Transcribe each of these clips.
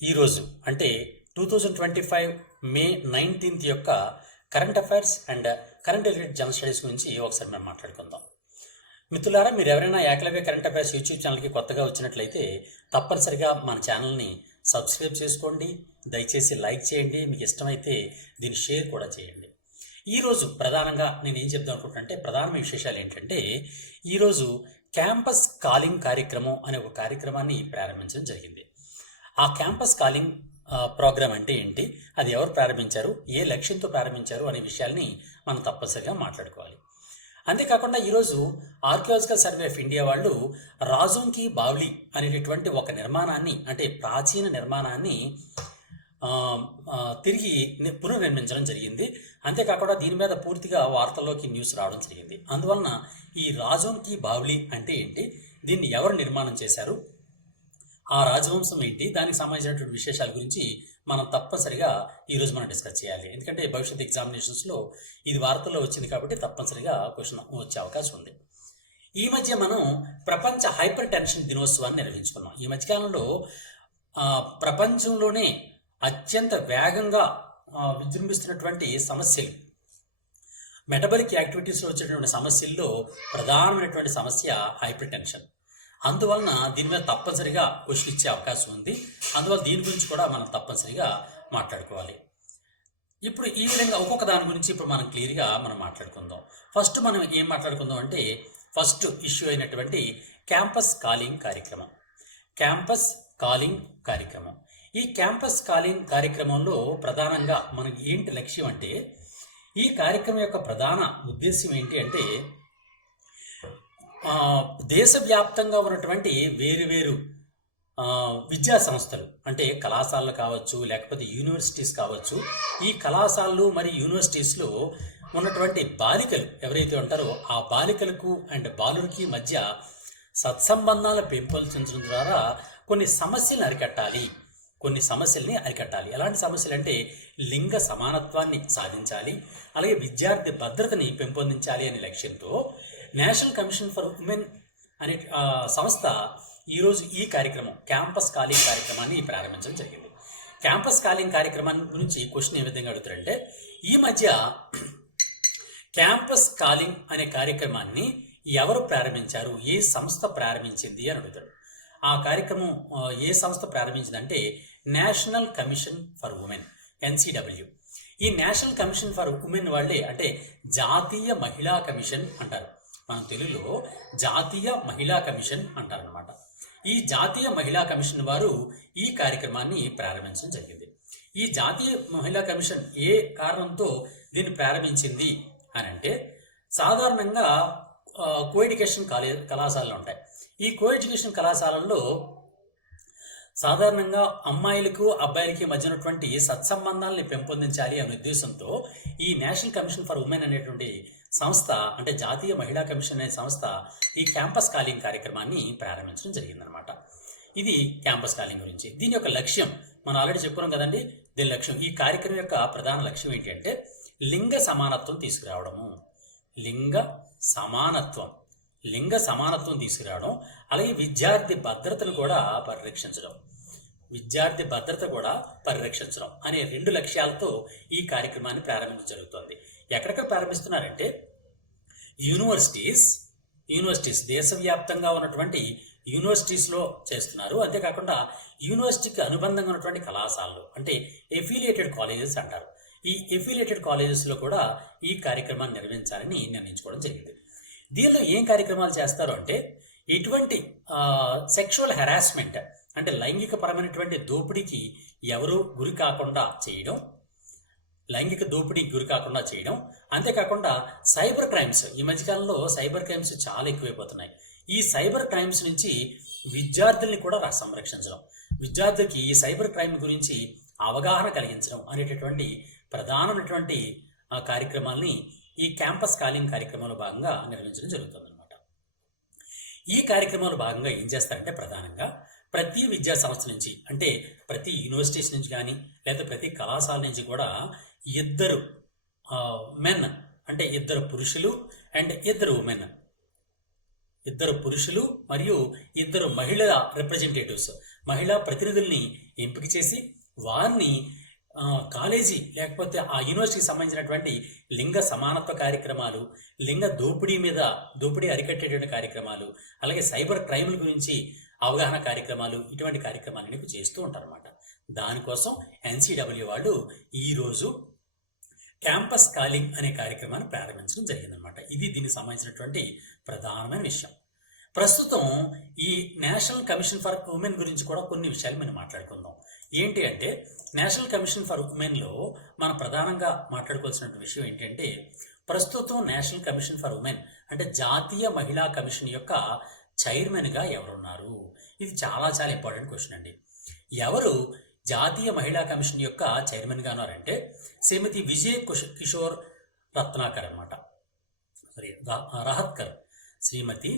ఈరోజు అంటే 2025 మే 19th యొక్క current affairs and current related general studies గురించి ఒకసారి మనం మాట్లాడుకుందాం. మిత్రులారా, మీరు ఎవరైనా ఏకలవ్య కరెంట్ అఫైర్స్ యూట్యూబ్ ఛానల్కి కొత్తగా వచ్చినట్లయితే తప్పనిసరిగా మన ఛానల్ని సబ్స్క్రైబ్ చేసుకోండి. దయచేసి లైక్ చేయండి, మీకు ఇష్టమైతే దీన్ని షేర్ కూడా చేయండి. ఈరోజు ప్రధానంగా నేను ఏం చెప్దాం అనుకుంటున్నానంటే, ప్రధానమైన విశేషాలు ఏంటంటే, ఈరోజు క్యాంపస్ కాలింగ్ కార్యక్రమం అనే ఒక కార్యక్రమాన్ని ప్రారంభించడం జరిగింది. ఆ క్యాంపస్ కాలింగ్ ప్రోగ్రామ్ అంటే ఏంటి, అది ఎవరు ప్రారంభించారు, ఏ లక్ష్యంతో ప్రారంభించారు అనే విషయాల్ని మనం తప్పనిసరిగా మాట్లాడుకోవాలి. అంతేకాకుండా ఈరోజు ఆర్కియాలజికల్ సర్వే ఆఫ్ ఇండియా వాళ్ళు రాజోం కి బావ్లీ అనేటటువంటి ఒక నిర్మాణాన్ని, అంటే ప్రాచీన నిర్మాణాన్ని తిరిగి పునర్నిర్మించడం జరిగింది. అంతేకాకుండా దీని మీద పూర్తిగా వార్తల్లోకి న్యూస్ రావడం జరిగింది. అందువలన ఈ రాజోం కి బావ్లీ అంటే ఏంటి, దీన్ని ఎవరు నిర్మాణం చేశారు, ఆ రాజవంశం ఏంటి, దానికి సంబంధించినటువంటి విశేషాల గురించి మనం తప్పనిసరిగా ఈరోజు మనం డిస్కస్ చేయాలి. ఎందుకంటే భవిష్యత్ ఎగ్జామినేషన్స్లో ఇది వార్తల్లో వచ్చింది కాబట్టి తప్పనిసరిగా క్వశ్చన్ వచ్చే అవకాశం ఉంది. ఈ మధ్య మనం ప్రపంచ హైపర్ టెన్షన్ దినోత్సవాన్ని నిర్వహించుకున్నాం. ఈ మధ్యకాలంలో ప్రపంచంలోనే అత్యంత వేగంగా విజృంభిస్తున్నటువంటి సమస్యలు, మెటబాలిక్ యాక్టివిటీస్లో వచ్చేటువంటి సమస్యల్లో ప్రధానమైనటువంటి సమస్య హైపర్ టెన్షన్. అందువలన దీని మీద తప్పనిసరిగా క్వశ్చన్ ఇచ్చే అవకాశం ఉంది. అందువల్ల దీని గురించి కూడా మనం తప్పనిసరిగా మాట్లాడుకోవాలి. ఇప్పుడు ఈ విధంగా ఒక్కొక్క దాని గురించి ఇప్పుడు మనం క్లియర్గా మనం మాట్లాడుకుందాం. ఫస్ట్ మనం ఏం మాట్లాడుకుందాం అంటే, ఫస్ట్ ఇష్యూ అయినటువంటి క్యాంపస్ కాలింగ్ కార్యక్రమం. క్యాంపస్ కాలింగ్ కార్యక్రమం, ఈ క్యాంపస్ కాలింగ్ కార్యక్రమంలో ప్రధానంగా మనకి ఏంటి లక్ష్యం అంటే, ఈ కార్యక్రమం యొక్క ప్రధాన ఉద్దేశం ఏంటి అంటే, దేశవ్యాప్తంగా ఉన్నటువంటి వేరు విద్యా సంస్థలు, అంటే కళాశాలలు కావచ్చు, లేకపోతే యూనివర్సిటీస్ కావచ్చు, ఈ కళాశాలలు మరియు యూనివర్సిటీస్లో ఉన్నటువంటి బాలికలు ఎవరైతే ఉంటారో ఆ బాలికలకు అండ్ బాలురికి మధ్య సత్సంబంధాలు పెంపొందించడం ద్వారా కొన్ని సమస్యలను అరికట్టాలి. ఎలాంటి సమస్యలు అంటే, లింగ సమానత్వాన్ని సాధించాలి, అలాగే విద్యార్థి భద్రతని పెంపొందించాలి అనే లక్ష్యంతో నేషనల్ కమిషన్ ఫర్ ఉమెన్ అనే సంస్థ ఈరోజు ఈ కార్యక్రమం, క్యాంపస్ కాలింగ్ కార్యక్రమాన్ని ప్రారంభించడం జరిగింది. క్యాంపస్ కాలింగ్ కార్యక్రమాన్ని గురించి క్వశ్చన్ ఏ విధంగా అడుగుతారంటే, ఈ మధ్య క్యాంపస్ కాలింగ్ అనే కార్యక్రమాన్ని ఎవరు ప్రారంభించారు, ఏ సంస్థ ప్రారంభించింది అని అడుగుతారు. ఆ కార్యక్రమం ఏ సంస్థ ప్రారంభించిందంటే national commission for women, NCW. ఈ నేషనల్ కమిషన్ ఫర్ ఉమెన్ వాళ్ళే, అంటే జాతీయ మహిళా కమిషన్ అంటారు, మన తెలుగులో జాతీయ మహిళా కమిషన్ అంటారనమాట. ఈ జాతీయ మహిళా కమిషన్ వారు ఈ కార్యక్రమాన్ని ప్రారంభించడం జరిగింది. ఈ జాతీయ మహిళా కమిషన్ ఏ కారణంతో దీన్ని ప్రారంభించింది అని అంటే, సాధారణంగా కోఎడ్యుకేషన్ కళాశాలలు ఉంటాయి. ఈ కోఎడ్యుకేషన్ కళాశాలల్లో సాధారణంగా అమ్మాయిలకు అబ్బాయిలకి మధ్య ఉన్నటువంటి సత్సంబంధాలని పెంపొందించాలి అనే ఉద్దేశంతో ఈ నేషనల్ కమిషన్ ఫర్ ఉమెన్ అనేటువంటి సంస్థ, అంటే జాతీయ మహిళా కమిషన్ అనే సంస్థ, ఈ క్యాంపస్ కాలింగ్ కార్యక్రమాన్ని ప్రారంభించడం జరిగిందనమాట. ఇది క్యాంపస్ కాలింగ్ గురించి. దీని యొక్క లక్ష్యం మనం ఆల్రెడీ చెప్పుకున్నాం కదండి. దీని లక్ష్యం, ఈ కార్యక్రమం యొక్క ప్రధాన లక్ష్యం ఏంటి అంటే, లింగ సమానత్వం తీసుకురావడము. లింగ సమానత్వం తీసుకురావడం, అలాగే విద్యార్థి భద్రత కూడా పరిరక్షించడం అనే రెండు లక్ష్యాలతో ఈ కార్యక్రమాన్ని ప్రారంభించడం జరుగుతుంది. ఎక్కడెక్కడ ప్రారంభిస్తున్నారంటే, యూనివర్సిటీస్ దేశవ్యాప్తంగా ఉన్నటువంటి యూనివర్సిటీస్లో చేస్తున్నారు. అంతేకాకుండా యూనివర్సిటీకి అనుబంధంగా ఉన్నటువంటి కళాశాలలు, అంటే ఎఫిలియేటెడ్ కాలేజెస్ అంటారు, ఈ ఎఫిలియేటెడ్ కాలేజెస్లో కూడా ఈ కార్యక్రమాన్ని నిర్వహించాలని నిర్ణయించుకోవడం జరిగింది. దీనిలో ఏం కార్యక్రమాలు చేస్తారు అంటే, ఇటువంటి సెక్షువల్ హెరాస్మెంట్, అంటే లైంగిక పరమైనటువంటి దోపిడీకి ఎవరు గురి కాకుండా చేయడం, అంతేకాకుండా సైబర్ క్రైమ్స్, ఈ మధ్యకాలంలో సైబర్ క్రైమ్స్ చాలా ఎక్కువైపోతున్నాయి. ఈ సైబర్ క్రైమ్స్ నుంచి విద్యార్థుల్ని కూడా సంరక్షించడం, విద్యార్థులకి ఈ సైబర్ క్రైమ్ గురించి అవగాహన కలిగించడం అనేటటువంటి ప్రధానమైనటువంటి కార్యక్రమాల్ని ఈ క్యాంపస్ కాలింగ్ కార్యక్రమంలో భాగంగా నిర్వహించడం జరుగుతుందన్నమాట. ఈ కార్యక్రమంలో భాగంగా ఏం చేస్తారంటే, ప్రధానంగా ప్రతి విద్యా సంస్థ నుంచి, అంటే ప్రతి యూనివర్సిటీస్ నుంచి కానీ లేదా ప్రతి కళాశాల నుంచి కూడా ఇద్దరు మెన్, అంటే ఇద్దరు పురుషులు అండ్ ఇద్దరు ఉమెన్, 2 పురుషులు మరియు 2 మహిళల రిప్రజెంటేటివ్స్, మహిళా ప్రతినిధుల్ని ఎంపిక చేసి వారిని కాలేజీ లేకపోతే ఆ యూనివర్సిటీకి సంబంధించినటువంటి లింగ సమానత్వ కార్యక్రమాలు, లింగ దోపిడీ అరికట్టేటువంటి కార్యక్రమాలు, అలాగే సైబర్ క్రైమ్ల గురించి అవగాహన కార్యక్రమాలు, ఇటువంటి కార్యక్రమాలన్నీ చేస్తూ ఉంటారన్నమాట. దానికోసం NCAA వాళ్ళు ఈరోజు క్యాంపస్ కాలింగ్ అనే కార్యక్రమాన్ని ప్రారంభించడం జరిగిందనమాట. ఇది దీనికి సంబంధించినటువంటి ప్రధానమైన విషయం. ప్రస్తుతం ఈ నేషనల్ కమిషన్ ఫర్ ఉమెన్ గురించి కూడా కొన్ని విషయాలు మనం మాట్లాడుకుందాం. ఏంటి అంటే నేషనల్ కమిషన్ ఫర్ ఉమెన్లో మనం ప్రధానంగా మాట్లాడుకోవాల్సిన విషయం ఏంటంటే, ప్రస్తుతం నేషనల్ కమిషన్ ఫర్ ఉమెన్ అంటే జాతీయ మహిళా కమిషన్ యొక్క చైర్మన్గా ఎవరున్నారు? ఇది చాలా చాలా ఇంపార్టెంట్ క్వశ్చన్ అండి. ఎవరు జాతీయ మహిళా కమిషన్ యొక్క చైర్మన్గా ఉన్నారంటే శ్రీమతి విజయ్ కిషోర్ రత్నాకర్ అనమాట. రహత్కర్, శ్రీమతి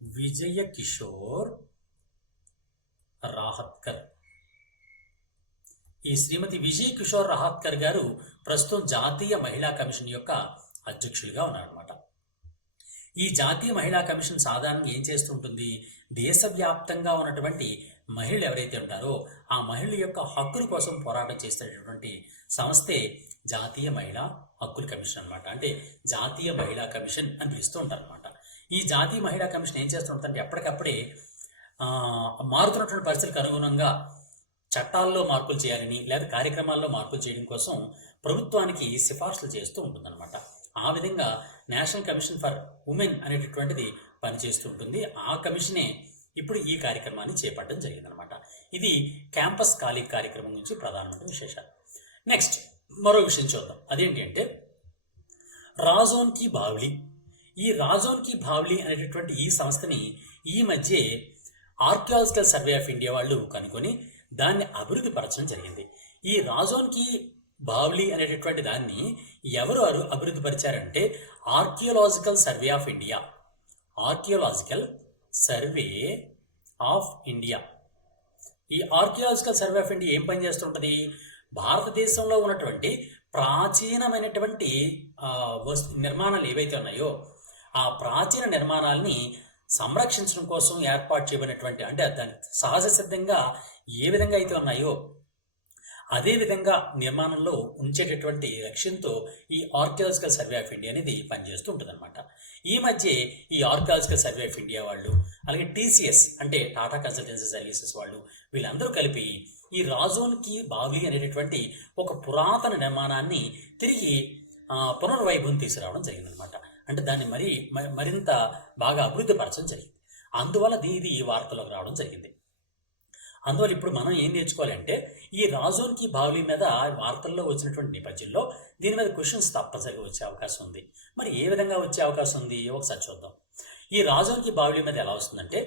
విజయ కిషోర్ రాహత్కర్. ఈ శ్రీమతి విజయ్ కిషోర్ రాహత్కర్ గారు ప్రస్తుతం జాతీయ మహిళా కమిషన్ యొక్క అధ్యక్షులుగా ఉన్నారన్నమాట. ఈ జాతీయ మహిళా కమిషన్ సాధారణంగా ఏం చేస్తుంటుంది? దేశవ్యాప్తంగా ఉన్నటువంటి మహిళలు ఎవరైతే ఉంటారో ఆ మహిళల యొక్క హక్కుల కోసం పోరాటం చేసేటటువంటి సంస్థే జాతీయ మహిళా హక్కుల కమిషన్ అనమాట. అంటే జాతీయ మహిళా కమిషన్ అని పిలుస్తూ ఉంటారు అనమాట. ఈ జాతీయ మహిళా కమిషన్ ఏం చేస్తుంటుందంటే ఎప్పటికప్పుడే మారుతున్నటువంటి పరిస్థితులకు అనుగుణంగా చట్టాల్లో మార్పులు చేయాలని లేదా కార్యక్రమాల్లో మార్పులు చేయడం కోసం ప్రభుత్వానికి సిఫార్సులు చేస్తూ ఉంటుందన్నమాట. ఆ విధంగా నేషనల్ కమిషన్ ఫర్ ఉమెన్ అనేటటువంటిది పనిచేస్తూ ఉంటుంది. ఆ కమిషనే ఇప్పుడు ఈ కార్యక్రమాన్ని చేపట్టడం జరిగిందనమాట. ఇది క్యాంపస్ కాలింగ్ కార్యక్రమం నుంచి ప్రధానమైన విశేషాలు. నెక్స్ట్ మరో విషయం చూద్దాం. అదేంటి అంటే రాజోన్ కి బావ్లీ. ఈ రాజోన్ కి బావ్లీ అనేటటువంటి ఈ సంస్థని ఈ మధ్య ఆర్కియాలజికల్ సర్వే ఆఫ్ ఇండియా వాళ్ళు కనుక్కొని దాన్ని అభివృద్ధి పరచడం జరిగింది. ఈ రాజోన్ కి బావ్లీ అనేటటువంటి దాన్ని ఎవరు అభివృద్ధి పరిచారంటే archaeological survey of India. Archaeological survey of India. ఈ ఆర్కియాలజికల్ సర్వే ఆఫ్ ఇండియా ఏం పని చేస్తుంటుంది? భారతదేశంలో ఉన్నటువంటి ప్రాచీనమైనటువంటి నిర్మాణాలు ఏవైతే ఉన్నాయో ఆ ప్రాచీన నిర్మాణాలని సంరక్షించడం కోసం ఏర్పాటు చేయబడినటువంటి, అంటే దాని సహజ సిద్ధంగా ఏ విధంగా అయితే ఉన్నాయో అదే విధంగా నిర్మాణంలో ఉంచేటటువంటి లక్ష్యంతో ఈ ఆర్కియాలజికల్ సర్వే ఆఫ్ ఇండియా అనేది పనిచేస్తూ ఉంటుందన్నమాట. ఈ మధ్య ఈ ఆర్కియాలజికల్ సర్వే ఆఫ్ ఇండియా వాళ్ళు, అలాగే TCS అంటే టాటా కన్సల్టెన్సీ సర్వీసెస్ వాళ్ళు, వీళ్ళందరూ కలిపి ఈ రాజోన్ కి బావ్లీ అనేటటువంటి ఒక పురాతన నిర్మాణాన్ని తిరిగి పునర్వైభవం తీసుకురావడం జరిగిందనమాట. అంటే దాన్ని మరింత బాగా అభివృద్ధి పరచడం జరిగింది. అందువల్ల ఇది ఈ వార్తలోకి రావడం జరిగింది. అందువల్ల ఇప్పుడు మనం ఏం నేర్చుకోవాలి అంటే ఈ రాజోన్ కి బావ్లీ మీద వార్తల్లో వచ్చినటువంటి నేపథ్యంలో దీని మీద క్వశ్చన్స్ తప్పనిసరిగా వచ్చే అవకాశం ఉంది. మరి ఏ విధంగా వచ్చే అవకాశం ఉంది ఒకసారి చూద్దాం. ఈ రాజోన్ కి బావ్లీ మీద ఎలా వస్తుందంటే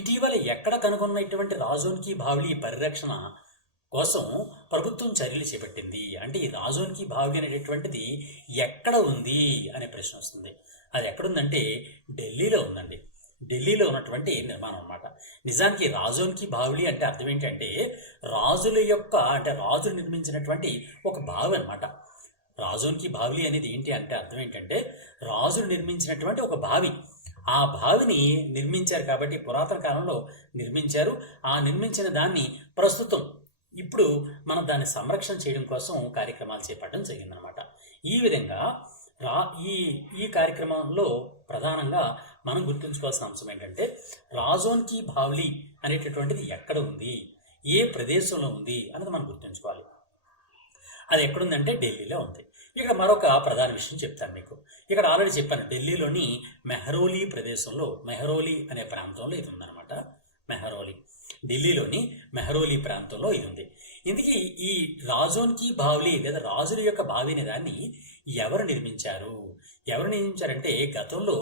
ఇటీవల ఎక్కడ కనుగొన్నటువంటి రాజోన్ కి బావ్లీ పరిరక్షణ కోసం ప్రభుత్వం చర్యలు చేపట్టింది. అంటే ఈ రాజోన్ కి బావ్లీ అనేటటువంటిది ఎక్కడ ఉంది అనే ప్రశ్న వస్తుంది. అది ఎక్కడుందంటే ఢిల్లీలో ఉందండి. ఢిల్లీలో ఉన్నటువంటి నిర్మాణం అన్నమాట. నిజానికి రాజోన్ కి బావ్లీ అంటే అర్థం ఏంటంటే రాజుల యొక్క, అంటే రాజులు నిర్మించినటువంటి ఒక బావి అనమాట. రాజోన్ కి బావ్లీ అనేది ఏంటి అంటే అర్థం ఏంటంటే రాజులు నిర్మించినటువంటి ఒక బావి. ఆ బావిని నిర్మించారు కాబట్టి పురాతన కాలంలో నిర్మించారు. ఆ నిర్మించిన దాన్ని ప్రస్తుతం ఇప్పుడు మనం దాన్ని సంరక్షణ చేయడం కోసం కార్యక్రమాలు చేపట్టడం జరిగిందనమాట. ఈ విధంగా ఈ కార్యక్రమంలో ప్రధానంగా మనం గుర్తుంచుకోవాల్సిన అంశం ఏంటంటే రాజోన్ కి బావ్లీ అనేటటువంటిది ఎక్కడ ఉంది, ఏ ప్రదేశంలో ఉంది అన్నది మనం గుర్తుంచుకోవాలి. అది ఎక్కడుందంటే ఢిల్లీలో ఉంది. ఇక్కడ మరొక ప్రధాన విషయం చెప్తాను మీకు. ఇక్కడ ఆల్రెడీ చెప్పాను, ఢిల్లీలోని మెహ్రౌలీ ప్రదేశంలో, మెహ్రౌలీ అనే ప్రాంతంలో ఇది ఉందన్నమాట. మెహ్రౌలీ, ఢిల్లీలోని మెహ్రౌలీ ప్రాంతంలో ఇది ఉంది. ఇందుకే ఈ రాజోన్ కి బావ్లీ లేదా రాజుల యొక్క బావి అనే దాన్ని ఎవరు నిర్మించారంటే గతంలో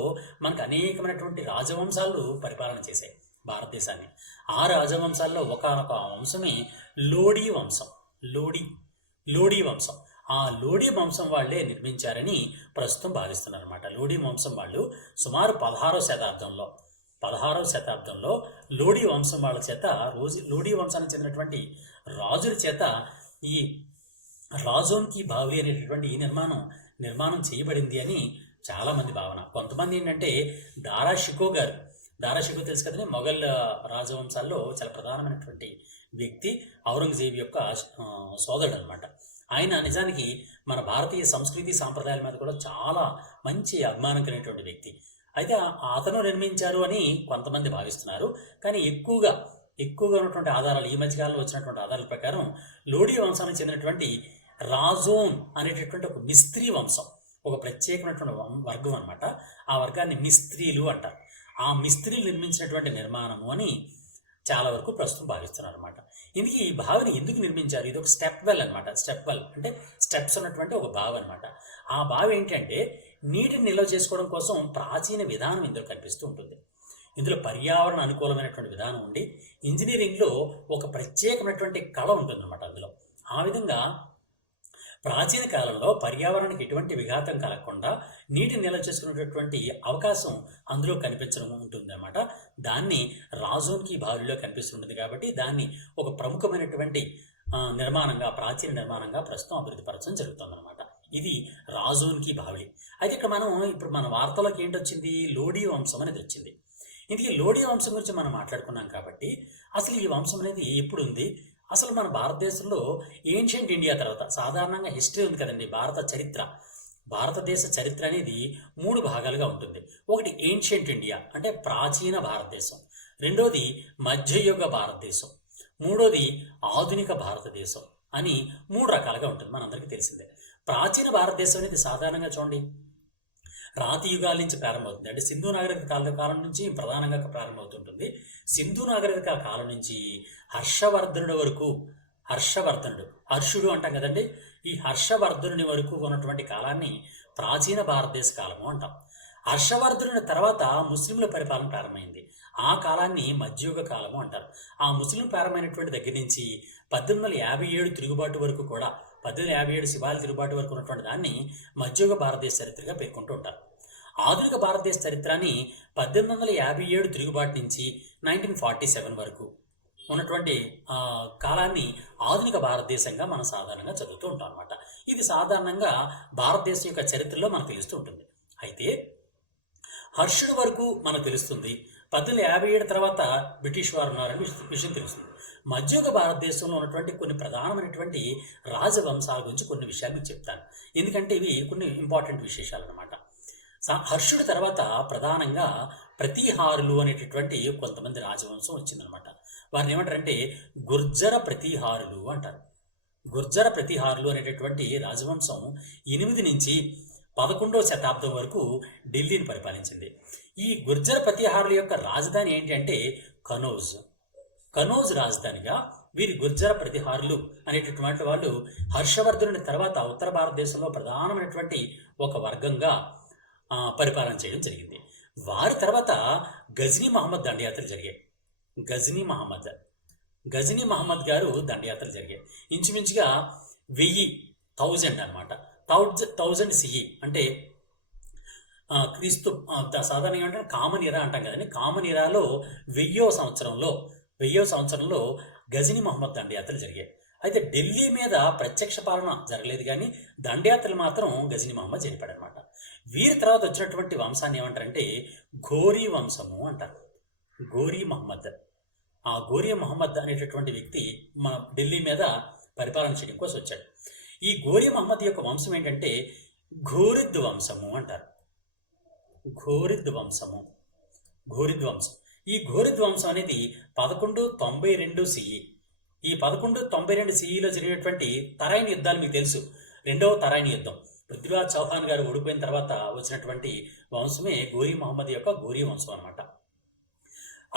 మనకు అనేకమైనటువంటి రాజవంశాలు పరిపాలన చేశాయి భారతదేశాన్ని. ఆ రాజవంశాల్లో ఒకనొక వంశమే లోడీ వంశం. లోడీ వంశం. ఆ లోడీ వంశం వాళ్ళే నిర్మించారని ప్రస్తుతం భావిస్తున్నారు అనమాట. లోడీ వంశం వాళ్ళు సుమారు 16వ శతాబ్దంలో లోడీ వంశం వాళ్ళ చేత లోడీ వంశానికి చెందినటువంటి రాజుల చేత ఈ రాజోన్ కి బావ్లీ అనేటటువంటి ఈ నిర్మాణం నిర్మాణం చేయబడింది అని చాలామంది భావన. కొంతమంది ఏంటంటే దారా షికో గారు, దారా షికో తెలుసు కదండి, మొఘల్ రాజవంశాల్లో చాలా ప్రధానమైనటువంటి వ్యక్తి, ఔరంగజేబు యొక్క సోదరుడు అనమాట. ఆయన నిజానికి మన భారతీయ సంస్కృతి సాంప్రదాయాల మీద కూడా చాలా మంచి అభిమానం కలిగినటువంటి వ్యక్తి. అయితే అతను నిర్మించారు అని కొంతమంది భావిస్తున్నారు. కానీ ఎక్కువగా ఉన్నటువంటి ఆధారాలు, ఈ మధ్యకాలంలో వచ్చినటువంటి ఆధారాల ప్రకారం లోడీ వంశానికి చెందినటువంటి రాజోన్ అనేటటువంటి ఒక మిస్త్రీ వంశం, ఒక ప్రత్యేకమైనటువంటి వర్గం అనమాట. ఆ వర్గాన్ని మిస్త్రీలు అంటారు. ఆ మిస్త్రీలు నిర్మించినటువంటి నిర్మాణము అని చాలా వరకు ప్రస్తుతం భావిస్తున్నారు అనమాట. ఇందుకు ఈ బావిని ఎందుకు నిర్మించారు? ఇది ఒక స్టెప్ వెల్ అనమాట. స్టెప్ వెల్ అంటే స్టెప్స్ ఉన్నటువంటి ఒక బావి అనమాట. ఆ బావి ఏంటంటే నీటిని నిల్వ చేసుకోవడం కోసం ప్రాచీన విధానం ఇందులో కనిపిస్తూ ఉంటుంది. ఇందులో పర్యావరణ అనుకూలమైనటువంటి విధానం ఉండి ఇంజనీరింగ్లో ఒక ప్రత్యేకమైనటువంటి కళ ఉంటుందన్నమాట అందులో. ఆ విధంగా ప్రాచీన కాలంలో పర్యావరణానికి ఎటువంటి విఘాతం కలగకుండా నీటిని నిల్వ చేసుకునేటటువంటి అవకాశం అందులో కనిపించడం ఉంటుందన్నమాట. దాన్ని రాజోన్కి బావిలో కనిపిస్తుంటుంది కాబట్టి దాన్ని ఒక ప్రముఖమైనటువంటి నిర్మాణంగా, ప్రాచీన నిర్మాణంగా ప్రస్తుతం అభివృద్ధి పరచడం జరుగుతుందన్నమాట. ఇది రాజోన్కి బావి. అయితే ఇక్కడ ఇప్పుడు మన వార్తలోకి ఏంటొచ్చింది? లోడీ వంశం అనేది వచ్చింది. ఇందుకే లోడీ వంశం గురించి మనం మాట్లాడుకున్నాం కాబట్టి అసలు ఈ వంశం అనేది ఎప్పుడు ఉంది? అసలు మన భారతదేశంలో ఏన్షియంట్ ఇండియా తర్వాత సాధారణంగా హిస్టరీ ఉంది కదండి, భారతదేశ చరిత్ర అనేది 3 భాగాలుగా ఉంటుంది. ఒకటి ఏన్షియంట్ ఇండియా అంటే ప్రాచీన భారతదేశం, రెండోది మధ్యయుగ భారతదేశం, మూడోది ఆధునిక భారతదేశం అని 3 రకాలుగా ఉంటుంది. మనందరికీ తెలిసిందే. ప్రాచీన భారతదేశం అనేది సాధారణంగా చూడండి రాతి యుగాల నుంచి ప్రారంభమవుతుంది. అంటే సింధు నాగరికత కాలం నుంచి ప్రధానంగా ప్రారంభమవుతుంటుంది. సింధు నాగరికత కాలం నుంచి హర్షవర్ధనుడి వరకు, హర్షుడు అంటాం కదండి, ఈ హర్షవర్ధనుని వరకు ఉన్నటువంటి కాలాన్ని ప్రాచీన భారతదేశ కాలము అంటాం. హర్షవర్ధనుని తర్వాత ముస్లింల పరిపాలన ప్రారంభమైంది. ఆ కాలాన్ని మధ్యయుగ కాలము అంటారు. ఆ ముస్లిం ప్రారంభమైనటువంటి దగ్గర నుంచి 1857 తిరుగుబాటు వరకు కూడా, 1857 శివాల తిరుగుబాటు వరకు ఉన్నటువంటి దాన్ని మధ్యయుగ భారతదేశ చరిత్రగా పేర్కొంటూ ఉంటారు. ఆధునిక భారతదేశ చరిత్రని 1857 తిరుగుబాటు నుంచి 1947 వరకు ఉన్నటువంటి కాలాన్ని ఆధునిక భారతదేశంగా మనం సాధారణంగా చదువుతూ ఉంటాం అనమాట. ఇది సాధారణంగా భారతదేశం యొక్క చరిత్రలో మనకు తెలుస్తూ ఉంటుంది. అయితే హర్షుడు వరకు మనకు తెలుస్తుంది. 1857 తర్వాత బ్రిటిష్ వారు ఉన్నారని విషయం తెలుస్తుంది. మధ్యయుగ భారతదేశంలో ఉన్నటువంటి కొన్ని ప్రధానమైనటువంటి రాజవంశాల గురించి కొన్ని విషయాలు మీకు చెప్తాను, ఎందుకంటే ఇవి కొన్ని ఇంపార్టెంట్ విశేషాలు అనమాట. హర్షుడి తర్వాత ప్రధానంగా ప్రతీహారులు అనేటటువంటి కొంతమంది రాజవంశం వచ్చిందనమాట. వారిని ఏమంటారంటే గుర్జర ప్రతీహారులు అంటారు. గుర్జర ప్రతీహారులు అనేటటువంటి రాజవంశం 8 నుంచి 11వ శతాబ్దం వరకు ఢిల్లీని పరిపాలించింది. ఈ గుర్జర ప్రతీహారుల యొక్క రాజధాని ఏంటి అంటే కనౌజ్ రాజధానిగా వీరి గుర్జర ప్రతిహారులు అనేటటువంటి వాళ్ళు హర్షవర్ధనుని తర్వాత ఉత్తర భారతదేశంలో ప్రధానమైనటువంటి ఒక వర్గంగా పరిపాలన చేయడం జరిగింది. వారి తర్వాత గజనీ మహమ్మద్ దండయాత్రలు జరిగాయి. గజనీ మహమ్మద్ గారు దండయాత్రలు జరిగాయి. ఇంచుమించుగా 1000 అనమాట. 1000 సిఈ అంటే క్రీస్తు సాధారణంగా అంటే కామన్ ఇరా అంటాం కదండి. కామన్ ఇరాలో 1000వ సంవత్సరంలో గజనీ మహమ్మద్ దండయాత్రలు జరిగాయి. అయితే ఢిల్లీ మీద ప్రత్యక్ష పాలన జరగలేదు, కానీ దండయాత్రలు మాత్రం గజనీ మహమ్మద్ జరిపాడు అనమాట. వీరి తర్వాత వచ్చినటువంటి వంశాన్ని ఏమంటారంటే ఘోరీ వంశము అంటారు. ఘోరీ మహమ్మద్. ఆ ఘోరీ మహమ్మద్ అనేటటువంటి వ్యక్తి మన ఢిల్లీ మీద పరిపాలన చేయడం కోసం వచ్చాడు. ఈ ఘోరీ మహమ్మద్ యొక్క వంశం ఏంటంటే ఘోరిద్ వంశము అంటారు. ఘోరిద్ వంశం. ఈ ఘోరిద్ వంశం అనేది 1192 సిఈ. ఈ 1192 సిఈలో జరిగినటువంటి తరైన్ యుద్ధాలు మీకు తెలుసు. 2వ తరైన్ యుద్ధం, పృథ్వీరాజ్ చౌహాన్ గారు ఓడిపోయిన తర్వాత వచ్చినటువంటి వంశమే ఘోరీ మహమ్మద్ యొక్క ఘోరీ వంశం అనమాట.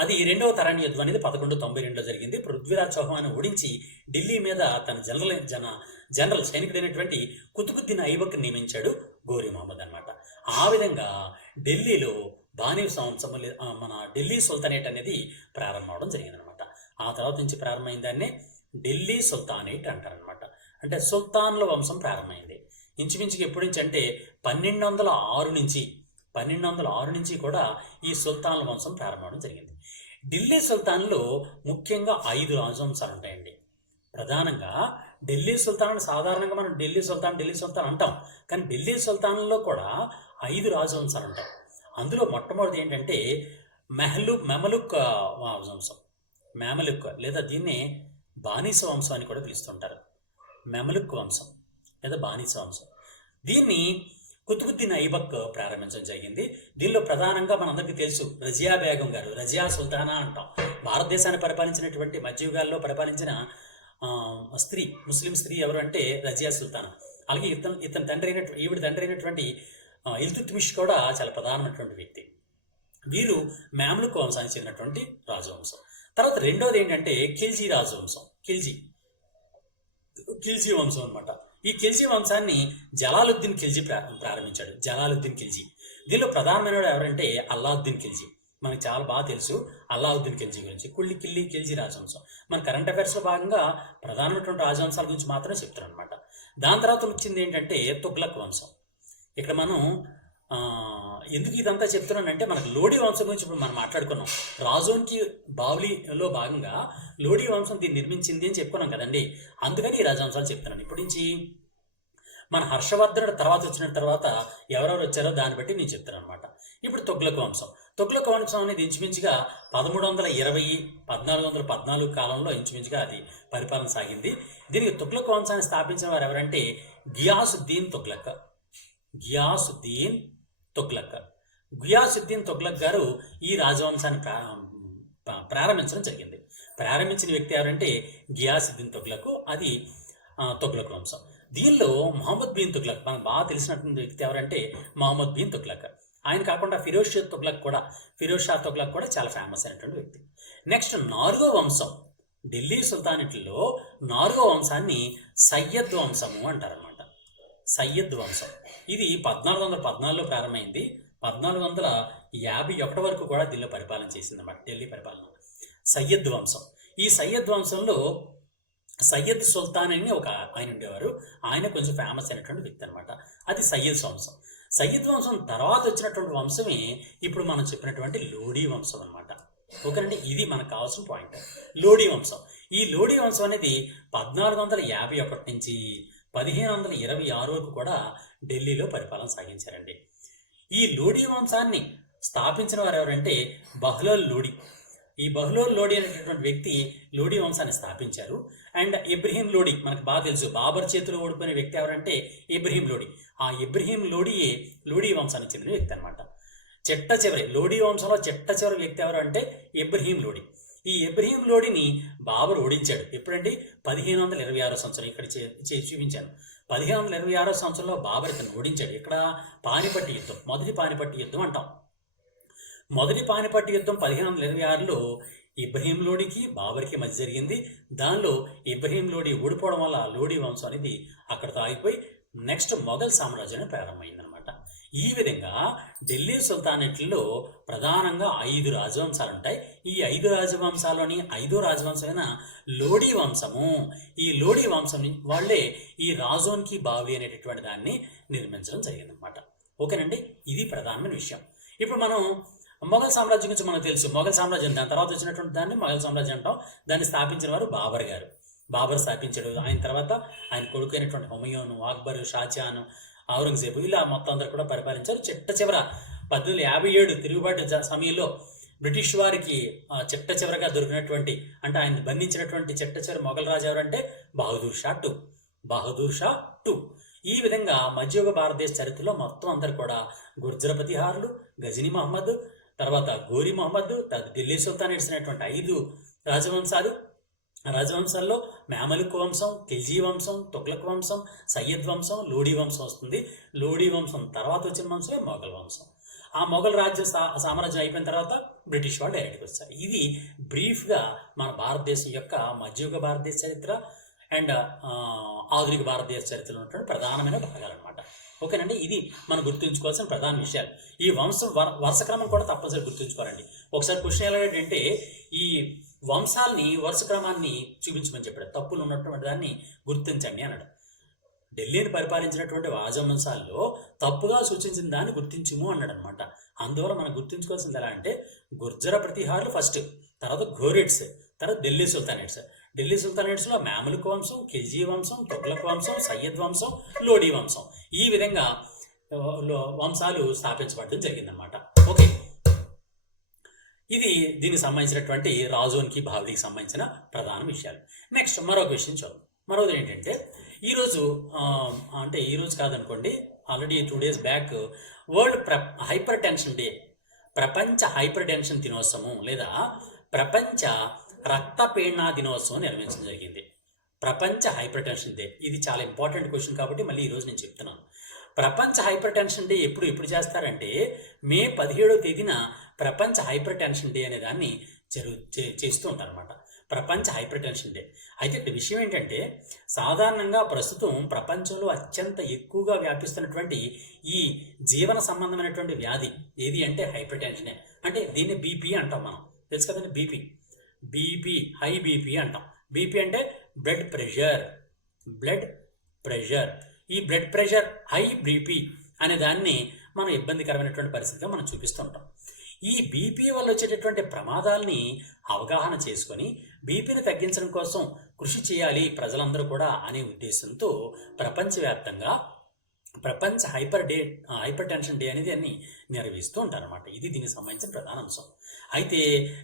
అది 2వ తరైన్ యుద్ధం అనేది 1192లో జరిగింది. పృథ్వీరాజ్ చౌహాన్ ఓడించి ఢిల్లీ మీద తన జనరల్ సైనికుడైనటువంటి కుతుబుద్దీన్ ఐబక్ నియమించాడు ఘోరీ మహమ్మద్ అనమాట. ఆ విధంగా ఢిల్లీలో బానీ వంశం, మన ఢిల్లీ సుల్తానేట్ అనేది ప్రారంభం జరిగిందనమాట. ఆ తర్వాత నుంచి ప్రారంభమైన దాన్నే ఢిల్లీ సుల్తానేట్ అంటారనమాట. అంటే సుల్తాన్ల వంశం ప్రారంభమైంది. ఇంచుమించుకి ఎప్పటి నుంచి అంటే 1206 నుంచి కూడా ఈ సుల్తాన్ల వంశం ప్రారంభం జరిగింది. ఢిల్లీ సుల్తాన్లో ముఖ్యంగా 5 రాజవంశాలు ఉంటాయండి. ప్రధానంగా ఢిల్లీ సుల్తాన్ సాధారణంగా మనం ఢిల్లీ సుల్తాన్ అంటాం. కానీ ఢిల్లీ సుల్తాన్లో కూడా 5 రాజవంశాలు ఉంటాయి. అందులో మొట్టమొదటిది ఏంటంటే మెమలుక్ వంశం. మెమలుక్ లేదా దీన్నే బానిస వంశం అని కూడా పిలుస్తుంటారు. మెమలుక్ వంశం లేదా బానిస వంశం. దీన్ని కుతుబుద్దీన్ ఐబక్ ప్రారంభించడం జరిగింది. దీనిలో ప్రధానంగా మనందరికీ తెలుసు రజియా బేగం గారు, రజియా సుల్తానా అంటాం. భారతదేశాన్ని పరిపాలించినటువంటి మధ్యయుగాల్లో పరిపాలించిన స్త్రీ, ముస్లిం స్త్రీ ఎవరు అంటే రజియా సుల్తానా. అలాగే ఈవిడ తండ్రి అయినటువంటి ఇల్తుత్మిష్ కూడా చాలా ప్రధానమైనటువంటి వ్యక్తి. వీరు మామ్లుక్ వంశానికి చెందినటువంటి రాజవంశం. తర్వాత రెండోది ఏంటంటే ఖిల్జీ రాజవంశం. ఖిల్జీ వంశం అనమాట. ఈ ఖిల్జీ వంశాన్ని జలాలుద్దీన్ ఖిల్జీ ప్రారంభించాడు. జలాలుద్దీన్ ఖిల్జీ. దీనిలో ప్రధానమైన ఎవరంటే అల్లావుద్దీన్ ఖిల్జీ. మనకు చాలా బాగా తెలుసు అల్లావుద్దీన్ ఖిల్జీ గురించి. ఖిల్జీ రాజవంశం మన కరెంట్ అఫైర్స్లో భాగంగా ప్రధానమైనటువంటి రాజవంశాల గురించి మాత్రమే చెప్తారు అనమాట. దాని తర్వాత వచ్చింది ఏంటంటే తుగ్లక్ వంశం. ఇక్కడ మనం ఎందుకు ఇదంతా చెప్తున్నానంటే మనకు లోడీ వంశం గురించి ఇప్పుడు మనం మాట్లాడుకున్నాం. రాజోన్కి బావ్లీలో భాగంగా లోడీ వంశం దీన్ని నిర్మించింది అని చెప్పుకున్నాం కదండి. అందుకని ఈ రాజవంశాలు చెప్తున్నాను. ఇప్పటి నుంచి మన హర్షవర్ధనుడు వచ్చిన తర్వాత ఎవరెవరు వచ్చారో దాన్ని బట్టి నేను చెప్తాను అనమాట. ఇప్పుడు తుగ్లక్ వంశం. తుగ్లక్ వంశం అనేది ఇంచుమించుగా 1320-1414 కాలంలో ఇంచుమించుగా అది పరిపాలన సాగింది. దీనికి తుగ్లక్ వంశాన్ని స్థాపించిన వారు ఎవరంటే గియాసుద్దీన్ తుగ్లక్ గారు ఈ రాజవంశాన్ని ప్రారంభించడం జరిగింది. ప్రారంభించిన వ్యక్తి ఎవరంటే గియాసుద్దీన్ తుగ్లక్. అది తుగ్లక్ వంశం. దీనిలో మొహమ్మద్ బిన్ తుగ్లక్ మనకు బాగా తెలిసినటువంటి వ్యక్తి ఎవరంటే మొహమ్మద్ బిన్ తుగ్లక్. ఆయన కాకుండా ఫిరోజ్ షా తుగ్లక్ కూడా చాలా ఫేమస్ అయినటువంటి వ్యక్తి. నెక్స్ట్ 4వ వంశం. ఢిల్లీ సుల్తానేట్లో 4వ వంశాన్ని సయ్యద్ వంశము అంటారనమాట. సయ్యద్ వంశం ఇది 1414లో ప్రారంభమైంది. 1451 వరకు కూడా ఢిల్లీ పరిపాలన చేసిందన్నమాట. ఢిల్లీ పరిపాలన సయ్యద్ వంశం. ఈ సయ్యద్ వంశంలో సయ్యద్ సుల్తాన్ అని ఒక ఆయన ఉండేవారు. ఆయన కొంచెం ఫేమస్ అయినటువంటి వ్యక్తి అనమాట. అది సయ్యద్ వంశం. సయ్యద్ వంశం తర్వాత వచ్చినటువంటి వంశమే ఇప్పుడు మనం చెప్పినటువంటి లోడీ వంశం అనమాట. ఓకేనండి, ఇది మనకు కావాల్సిన పాయింట్. లోడీ వంశం. ఈ లోడీ వంశం అనేది 1451 నుంచి 1526 వరకు కూడా ఢిల్లీలో పరిపాలన సాగించారండి. ఈ లోడీ వంశాన్ని స్థాపించిన వారు ఎవరంటే బహ్లోల్ లోడీ. ఈ బహ్లోల్ లోడీ అనేటటువంటి వ్యక్తి లోడీ వంశాన్ని స్థాపించారు. అండ్ ఇబ్రహీం లోడీ మనకు బాగా తెలుసు. బాబర్ చేతిలో ఓడిపోయిన వ్యక్తి ఎవరంటే ఇబ్రహీం లోడీ. ఆ ఇబ్రహీం లోడీయే లోడీ వంశానికి చెందిన వ్యక్తి అనమాట. లోడీ వంశంలో చిట్ట చివరి వ్యక్తి ఎవరు అంటే ఇబ్రహీం లోడీ. ఈ ఇబ్రహీం లోడీని బాబర్ ఓడించాడు. ఎప్పుడంటే 1526 సంవత్సరం. ఇక్కడ చూపించాను. 1526 సంవత్సరంలో బాబర్ ఇతను ఓడించాడు. ఇక్కడ పానిపట్టి యుద్ధం, మొదటి పానిపట్టి యుద్ధం అంటాం. మొదటి పానిపట్టి యుద్ధం 1526లో ఇబ్రహీం లోడీకి బాబర్కి మధ్య జరిగింది. దానిలో ఇబ్రహీం లోడీ ఓడిపోవడం వల్ల లోడీ వంశం అనేది అక్కడతో ఆగిపోయి నెక్స్ట్ మొఘల్ సామ్రాజ్యం ప్రారంభమైందనమాట. ఈ విధంగా ఢిల్లీ సుల్తానేట్లో ప్రధానంగా 5 రాజవంశాలు ఉంటాయి. ఈ 5 రాజవంశాల్లోని 5వ రాజవంశమైన లోడీ వంశము. ఈ లోడీ వంశం వాళ్ళే ఈ రాజోన్కి బావ్లీ అనేటటువంటి దాన్ని నిర్మించడం జరిగిందనమాట. ఓకేనండి, ఇది ప్రధానమైన విషయం. ఇప్పుడు మనం మొఘల్ సామ్రాజ్యం గురించి మనకు తెలుసు. మొఘల్ సామ్రాజ్యం దాని తర్వాత వచ్చినటువంటి దాన్ని మొఘల్ సామ్రాజ్యం అంటాం. దాన్ని స్థాపించిన వారు బాబర్ గారు. బాబర్ స్థాపించాడు. ఆయన తర్వాత ఆయన కొడుకు అయినటువంటి హుమయూన్, అక్బర్, షాజహాన్, ఔరంగజేబు ఇలా మొత్తం అందరూ కూడా పరిపాలించారు. చివర 1857 తిరుగుబాటు సమయంలో బ్రిటిష్ వారికి చివరగా దొరికినటువంటి అంటే ఆయన బంధించినటువంటి చివరి మొఘల్ రాజు ఎవరంటే బహదూర్ షా టూ. ఈ విధంగా మధ్యయుగ భారతదేశ చరిత్రలో మొత్తం అందరు కూడా గుర్జర ప్రతిహారులు, గజనీ మహమ్మద్, తర్వాత గోరీ మహమ్మద్, ఢిల్లీ సుల్తాన్ ఇచ్చినటువంటి 5 రాజవంశాల్లో మామలుక్ వంశం, ఖిల్జీ వంశం, తుగ్లక్ వంశం, సయ్యద్ వంశం, లోడీ వంశం వస్తుంది. లోడీ వంశం తర్వాత వచ్చిన వంశమే మొఘల్ వంశం. ఆ మొఘల్ సామ్రాజ్యం అయిపోయిన తర్వాత బ్రిటిష్ వాళ్ళు డైరెక్ట్గా వచ్చారు. ఇది బ్రీఫ్గా మన భారతదేశం యొక్క మధ్యయుగ భారతదేశ చరిత్ర అండ్ ఆధునిక భారతదేశ చరిత్రలో ఉన్నటువంటి ప్రధానమైన భాగాలు అనమాట. ఓకేనండి, ఇది మనం గుర్తుంచుకోవాల్సిన ప్రధాన విషయాలు. ఈ వంశం వరుస క్రమం కూడా తప్పనిసరి గుర్తుంచుకోవాలండి. ఒకసారి క్వశ్చన్ ఎలా ఏంటంటే ఈ వంశాలని వరుస క్రమాన్ని చూపించమని చెప్పాడు. తప్పులు ఉన్నటువంటి దాన్ని గుర్తించండి అన్నాడు. ఢిల్లీని పరిపాలించినటువంటి రాజవంశాల్లో తప్పుగా సూచించిన దాన్ని గుర్తించుము అన్నాడు అనమాట. అందువల్ల మనం గుర్తుంచుకోవాల్సింది ఎలా అంటే గుర్జర ప్రతిహారులు ఫస్ట్, తర్వాత ఘోరిట్స్, తర్వాత ఢిల్లీ సుల్తానేట్స్. ఢిల్లీ సుల్తానేట్స్లో మామలుక్ వంశం, ఖిల్జీ వంశం, తుగ్లక్ వంశం, సయ్యద్ వంశం, లోడీ వంశం, ఈ విధంగా వంశాలు స్థాపించబడడం జరిగిందనమాట. ఓకే, ఇది దీనికి సంబంధించినటువంటి రాజోన్కి బాబ్రీకి సంబంధించిన ప్రధాన విషయాలు. నెక్స్ట్ మరొక విషయం చూద్దాం. మరొకటి ఏంటంటే ఈరోజు అంటే ఈరోజు కాదనుకోండి, already 2 days back world hypertension day, ప్రపంచ హైపర్ టెన్షన్ దినోత్సవం లేదా ప్రపంచ రక్తపీడన దినోత్సవం నిర్వహించడం జరిగింది. ప్రపంచ హైపర్ టెన్షన్ డే, ఇది చాలా ఇంపార్టెంట్ క్వశ్చన్ కాబట్టి మళ్ళీ ఈరోజు నేను చెప్తున్నాను. ప్రపంచ హైపర్ టెన్షన్ డే ఎప్పుడు చేస్తారంటే మే 17వ తేదీన ప్రపంచ హైపర్ టెన్షన్ డే అనే దాన్ని చేస్తూ ఉంటారు అనమాట. ప్రపంచ హైపర్ టెన్షన్ డే. అయితే ఇక్కడ విషయం ఏంటంటే సాధారణంగా ప్రస్తుతం ప్రపంచంలో అత్యంత ఎక్కువగా వ్యాపిస్తున్నటువంటి ఈ జీవన సంబంధమైనటువంటి వ్యాధి ఏది అంటే హైపర్ టెన్షనే. అంటే దీన్ని బీపీ అంటాం మనం, తెలుసు కదండి. బీపీ హై బీపీ అంటాం. బీపీ అంటే బ్లడ్ ప్రెషర్. ఈ బ్లడ్ ప్రెషర్, హై బీపీ అనే దాన్ని మనం ఇబ్బందికరమైనటువంటి పరిస్థితిగా మనం చూపిస్తుంటాం. ఈ బీపీ వల్ల వచ్చేటటువంటి ప్రమాదాలని అవగాహన చేసుకొని బీపీని తగ్గించడం కోసం కృషి చేయాలి ప్రజలందరూ కూడా అనే ఉద్దేశంతో ప్రపంచవ్యాప్తంగా ప్రపంచ హైపర్ టెన్షన్ డే అనేది అన్ని నిర్వహిస్తూ ఉంటారన్నమాట. ఇది దీనికి సంబంధించిన ప్రధాన అంశం. అయితే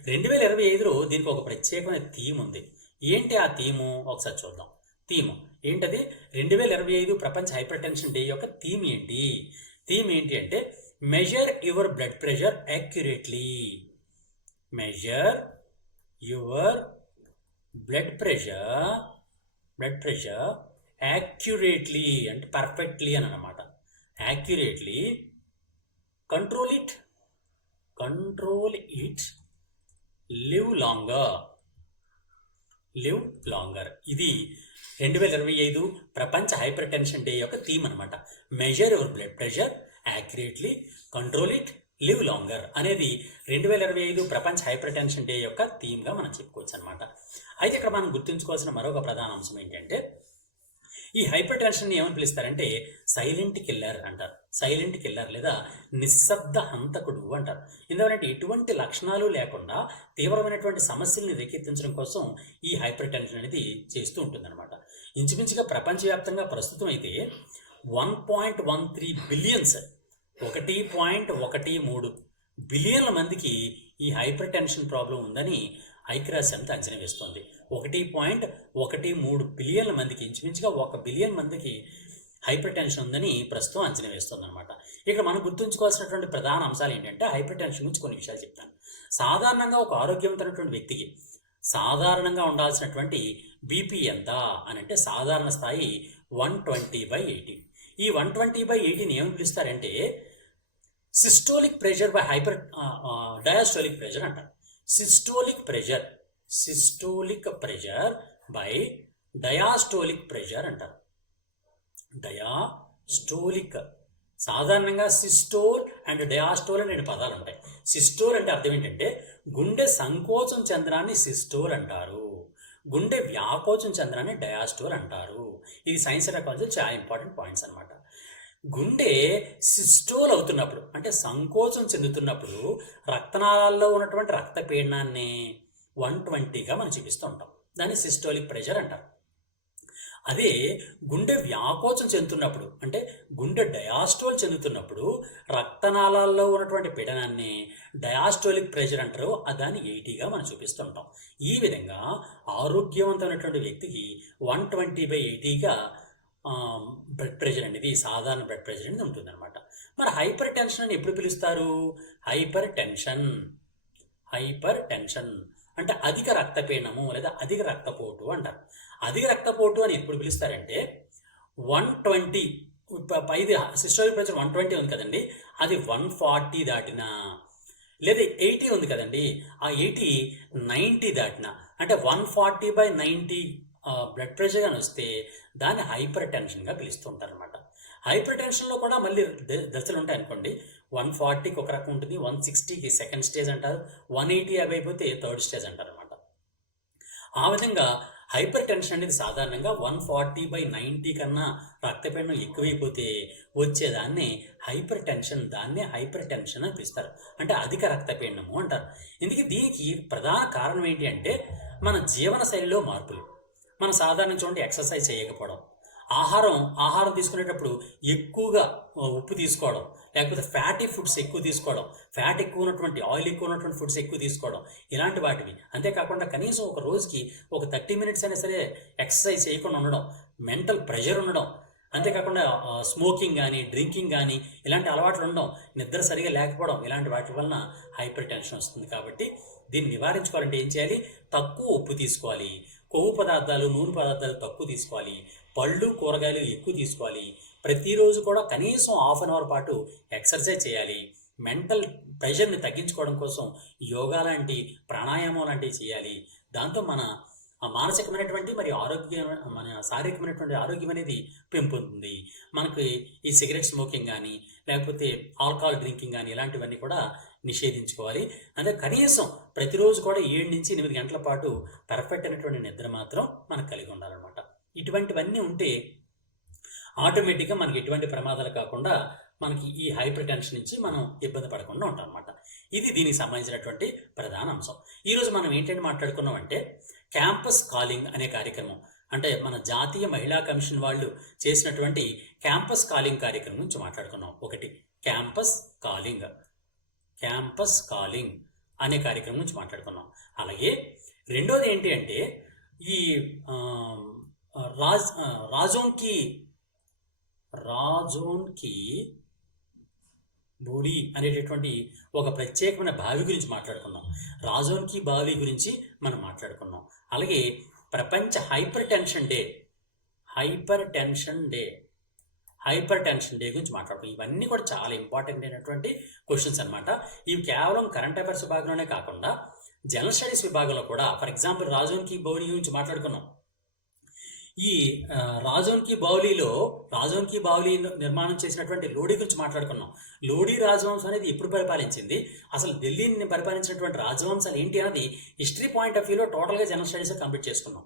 2025లో దీనికి ఒక ప్రత్యేకమైన థీమ్ ఉంది. ఏంటి ఆ థీము ఒకసారి చూద్దాం. థీమ్ ఏంటది? 2025 ప్రపంచ హైపర్ టెన్షన్ డే యొక్క థీమ్ ఏంటి అంటే measure your blood pressure accurately. Measure your blood pressure accurately అంటే పర్ఫెక్ట్లీ అని అన్నమాట. Accurately control it live longer. ఇది 2025 ప్రపంచ హైపర్ టెన్షన్ డే యొక్క థీమ్ అనమాట. Measure your blood pressure accurately, control it, live longer అనేది 2025 ప్రపంచ హైపర్ టెన్షన్ డే యొక్క థీమ్గా మనం చెప్పుకోవచ్చు అనమాట. అయితే ఇక్కడ మనం గుర్తుంచుకోవాల్సిన మరొక ప్రధాన అంశం ఏంటంటే ఈ హైపర్ టెన్షన్ ఏమని పిలుస్తారంటే సైలెంట్ కిల్లర్ అంటారు. సైలెంట్ కిల్లర్ లేదా నిశ్శబ్ద హంతకుడు అంటారు. ఎందుకంటే ఎటువంటి లక్షణాలు లేకుండా తీవ్రమైనటువంటి సమస్యల్ని రేకెత్తించడం కోసం ఈ హైపర్ టెన్షన్ అనేది చేస్తూ ఉంటుందన్నమాట. ఇంచుమించుగా ప్రపంచవ్యాప్తంగా ప్రస్తుతం అయితే 1.13 బిలియన్స్ 1.13 బిలియన్ల మందికి ఈ హైపర్ టెన్షన్ ప్రాబ్లం ఉందని ఐక్యరాజ్య సమితి అంచనా వేస్తోంది. 1.13 బిలియన్ల మందికి, ఇంచుమించుగా 1 బిలియన్ మందికి హైపర్ టెన్షన్ ఉందని ప్రస్తుతం అంచనా వేస్తుంది అనమాట. ఇక్కడ మనం గుర్తుంచుకోవాల్సినటువంటి ప్రధాన అంశాలు ఏంటంటే హైపర్ టెన్షన్ గురించి కొన్ని విషయాలు చెప్తాను. సాధారణంగా ఒక ఆరోగ్యవంతమైనటువంటి వ్యక్తికి సాధారణంగా ఉండాల్సినటువంటి బీపీ ఎంత అని అంటే సాధారణ స్థాయి 120/80. ఈ 120/80ని ఏమని పిలుస్తారంటే systolic pressure by diastolic pressure అంటారు. Systolic pressure by diastolic pressure అంటారు. డయాస్టోలిక్, సాధారణంగా సిస్టోల్ అండ్ డయాస్టోల్ అనే పదాలు ఉంటాయి. సిస్టోల్ అంటే అర్థం ఏంటంటే గుండె సంకోచం చంద్రాన్ని సిస్టోల్ అంటారు, గుండె వ్యాకోచం చంద్రాన్ని డయాస్టోల్ అంటారు. ఇది సైన్స్ అండ్ సైకాలజీ చాలా ఇంపార్టెంట్ పాయింట్స్ అనమాట. గుండె సిస్టోల్ అవుతున్నప్పుడు అంటే సంకోచం చెందుతున్నప్పుడు రక్తనాళాల్లో ఉన్నటువంటి రక్తపీడనాన్ని 120గా మనం చూపిస్తూ ఉంటాం. దాన్ని సిస్టోలిక్ ప్రెషర్ అంటారు. అదే గుండె వ్యాకోచం చెందుతున్నప్పుడు అంటే గుండె డయాస్టోల్ చెందుతున్నప్పుడు రక్తనాళాల్లో ఉన్నటువంటి పీడనాన్ని డయాస్టోలిక్ ప్రెషర్ అంటారు. దాన్ని 80గా మనం చూపిస్తుంటాం. ఈ విధంగా ఆరోగ్యవంతమైనటువంటి వ్యక్తికి 120/80గా బ్లడ్ ప్రెషర్ అనేది, సాధారణ బ్లడ్ ప్రెషర్ అనేది ఉంటుందన్నమాట. మరి హైపర్ టెన్షన్ అని ఎప్పుడు పిలుస్తారు? హైపర్ టెన్షన్ అంటే అధిక రక్తపీడనము లేదా అధిక రక్తపోటు అంటారు. అధిక రక్తపోటు అని ఎప్పుడు పిలుస్తారంటే 120, ఇది సిస్టోలిక్ ప్రెషర్ 120 ఉంది కదండి, అది 140 దాటినా లేదా 80 ఉంది కదండి, ఆ 80 90 దాటినా అంటే 140/90 బ్లడ్ ప్రెషర్ అని వస్తే దాన్ని హైపర్ టెన్షన్గా పిలుస్తూ ఉంటారు అనమాట. హైపర్ టెన్షన్లో కూడా మళ్ళీ దశలు ఉంటాయి అనుకోండి. 140కి ఒక రకం ఉంటుంది, 160కి సెకండ్ స్టేజ్ అంటారు, 180 అయిపోతే థర్డ్ స్టేజ్ అంటారు అనమాట. ఆ విధంగా హైపర్ టెన్షన్ అనేది సాధారణంగా 140/90 కన్నా రక్తపీడనం ఎక్కువైపోతే వచ్చేదాన్ని హైపర్ టెన్షన్, దాన్నే హైపర్ టెన్షన్ అని పిలుస్తారు. అంటే అధిక రక్తపీడనము అంటారు. ఇందుకే దీనికి ప్రధాన కారణం ఏంటి అంటే మన జీవన శైలిలో మార్పులు. మనం సాధారణ చూడండి ఎక్సర్సైజ్ చేయకపోవడం, ఆహారం తీసుకునేటప్పుడు ఎక్కువగా ఉప్పు తీసుకోవడం, లేకపోతే ఫ్యాటీ ఫుడ్స్ ఎక్కువ తీసుకోవడం, ఫ్యాట్ ఎక్కువ ఉన్నటువంటి, ఆయిల్ ఎక్కువ ఉన్నటువంటి ఫుడ్స్ ఎక్కువ తీసుకోవడం, ఇలాంటి వాటివి. అంతేకాకుండా కనీసం ఒక రోజుకి ఒక 30 మినిట్స్ అయినా సరే ఎక్సర్సైజ్ చేయకుండా ఉండడం, మెంటల్ ప్రెషర్ ఉండడం, అంతేకాకుండా స్మోకింగ్ కానీ, డ్రింకింగ్ కానీ ఇలాంటి అలవాట్లు ఉండడం, నిద్ర సరిగా లేకపోవడం, ఇలాంటి వాటి వలన హైపర్ టెన్షన్ వస్తుంది. కాబట్టి దీన్ని నివారించుకోవాలంటే ఏం చేయాలి? తక్కువ ఉప్పు తీసుకోవాలి, కొవ్వు పదార్థాలు, నూనె పదార్థాలు తక్కువ తీసుకోవాలి, పళ్ళు కూరగాయలు ఎక్కువ తీసుకోవాలి, ప్రతిరోజు కూడా కనీసం హాఫ్ అన్ అవర్ పాటు ఎక్సర్సైజ్ చేయాలి, మెంటల్ ప్రెషర్ని తగ్గించుకోవడం కోసం యోగా లాంటి, ప్రాణాయామం లాంటివి చేయాలి. దాంతో మన మానసికమైనటువంటి మరియు మన శారీరకమైనటువంటి ఆరోగ్యం అనేది పెంపొందుతుంది. మనకి ఈ సిగరెట్ స్మోకింగ్ కానీ, లేకపోతే ఆల్కహాల్ డ్రింకింగ్ కానీ ఇలాంటివన్నీ కూడా నిషేధించుకోవాలి. అంటే కనీసం ప్రతిరోజు కూడా 7 నుంచి 8 గంటల పాటు పర్ఫెక్ట్ అయినటువంటి నిద్ర మాత్రం మనకు కలిగి ఉండాలన్నమాట. ఇటువంటివన్నీ ఉంటే ఆటోమేటిక్గా మనకి ఎటువంటి ప్రమాదాలు కాకుండా మనకి ఈ హైపర్ టెన్షన్ నుంచి మనం ఇబ్బంది పడకుండా ఉంటాం అన్నమాట. ఇది దీనికి సంబంధించినటువంటి ప్రధాన అంశం. ఈరోజు మనం ఏంటంటే మాట్లాడుకున్నాం అంటే క్యాంపస్ కాలింగ్ అనే కార్యక్రమం. అంటే మన జాతీయ మహిళా కమిషన్ వాళ్ళు చేసినటువంటి క్యాంపస్ కాలింగ్ కార్యక్రమం నుంచి మాట్లాడుకున్నాం. ఒకటి క్యాంపస్ కాలింగ్ అనే కార్యక్రమం నుంచి మాట్లాడుకున్నాం. అలాగే రెండోది ఏంటి అంటే ఈ రాజోన్కి బోడీ అనేటటువంటి ఒక ప్రత్యేకమైన బావి గురించి మాట్లాడుకున్నాం. రాజోన్కి బావి గురించి మనం మాట్లాడుకున్నాం. అలాగే ప్రపంచ హైపర్ టెన్షన్ డే గురించి మాట్లాడుకున్నాం. ఇవన్నీ కూడా చాలా ఇంపార్టెంట్ అయినటువంటి క్వశ్చన్స్ అనమాట. ఇవి కేవలం కరెంట్ అఫైర్స్ విభాగంలోనే కాకుండా జనరల్ స్టడీస్ విభాగంలో కూడా, ఫర్ ఎగ్జాంపుల్ రాజోన్కి బౌలి గురించి మాట్లాడుకున్నాం. ఈ రాజోన్కి బావులి నిర్మాణం చేసినటువంటి లోడీ గురించి మాట్లాడుకున్నాం. లోడీ రాజవంశం అనేది ఎప్పుడు పరిపాలించింది, అసలు ఢిల్లీని పరిపాలించినటువంటి రాజవంశాలు ఏంటి అనేది హిస్టరీ పాయింట్ ఆఫ్ వ్యూలో టోటల్గా జనరల్ స్టడీస్ కంప్లీట్ చేసుకున్నాం.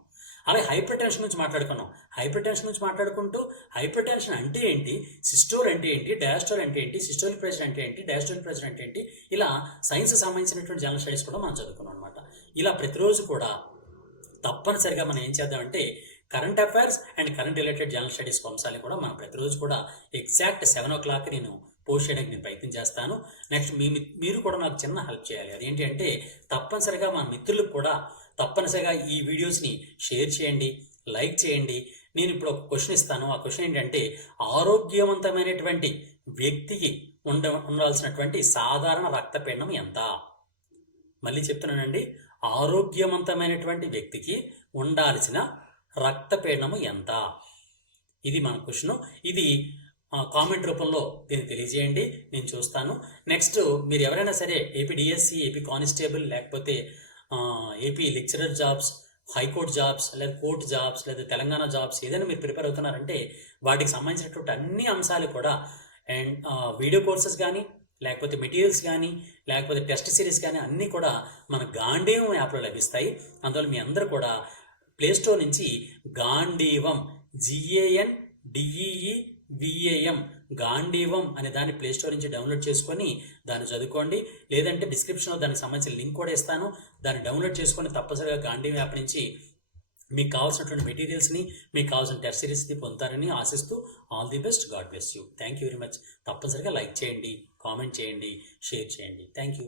అలాగే హైపర్ టెన్షన్ గురించి మాట్లాడుకున్నాం. హైపర్ టెన్షన్ గురించి మాట్లాడుకుంటూ హైపర్ టెన్షన్ అంటే ఏంటి, సిస్టోల్ అంటే ఏంటి, డయాస్టోల్ అంటే ఏంటి, సిస్టోలిక్ ప్రెషర్ అంటే ఏంటి, డయాస్టోలిక్ ప్రెషర్ అంటే ఏంటి, ఇలా సైన్స్ సంబంధించినటువంటి జనరల్ స్టడీస్ కూడా మనం చదువుకున్నాం అనమాట. ఇలా ప్రతిరోజు కూడా తప్పనిసరిగా మనం ఏం చేద్దామంటే current affairs and current related general studies అంశాలను కూడా మనం ప్రతిరోజు కూడా ఎగ్జాక్ట్ 7 o'clock నేను పోస్ట్ చేయడానికి నేను ప్రయత్నం చేస్తాను. నెక్స్ట్ మీరు కూడా నాకు చిన్న హెల్ప్ చేయాలి. అదేంటి అంటే తప్పనిసరిగా మన మిత్రులకు కూడా తప్పనిసరిగా ఈ వీడియోస్ని షేర్ చేయండి, లైక్ చేయండి. నేను ఇప్పుడు ఒక క్వశ్చన్ ఇస్తాను. ఆ క్వశ్చన్ ఏంటంటే ఆరోగ్యవంతమైనటువంటి వ్యక్తికి ఉండాల్సినటువంటి సాధారణ రక్తపీడనం ఎంత? మళ్ళీ చెప్తున్నానండి, ఆరోగ్యవంతమైనటువంటి వ్యక్తికి ఉండాల్సిన రక్తపీడనము ఎంత? ఇది మన క్వశ్చన్. ఇది కామెంట్ రూపంలో దీన్ని తెలియజేయండి, నేను చూస్తాను. నెక్స్ట్ మీరు ఎవరైనా సరే ఏపీ డిఎస్సి, ఏపీ కానిస్టేబుల్, లేకపోతే AP lecturer jobs, high court jobs, లేదా కోర్టు జాబ్స్, లేదా తెలంగాణ జాబ్స్ ఏదైనా మీరు ప్రిపేర్ అవుతున్నారంటే వాటికి సంబంధించినటువంటి అన్ని అంశాలు కూడా అండ్ వీడియో కోర్సెస్ కానీ, లేకపోతే మెటీరియల్స్ కానీ, లేకపోతే టెస్ట్ సిరీస్ కానీ అన్నీ కూడా మన గాంధీవం యాప్లో లభిస్తాయి. అందువల్ల మీ అందరూ కూడా ప్లేస్టోర్ నుంచి గాంధీవం GANDEEVAM గాంధీవం అనే దాన్ని ప్లేస్టోర్ నుంచి డౌన్లోడ్ చేసుకొని దాన్ని చదువుకోండి. లేదంటే డిస్క్రిప్షన్లో దానికి సంబంధించిన లింక్ కూడా ఇస్తాను, దాన్ని డౌన్లోడ్ చేసుకొని తప్పనిసరిగా గాంధీవం యాప్ నుంచి మీకు కావాల్సినటువంటి మెటీరియల్స్ని, మీకు కావాల్సిన టెస్ట్ సిరీస్ని పొందుతారని ఆశిస్తూ all the best. God bless you. Thank you very much. తప్పనిసరిగా లైక్ చేయండి, కామెంట్ చేయండి, షేర్ చేయండి. Thank you.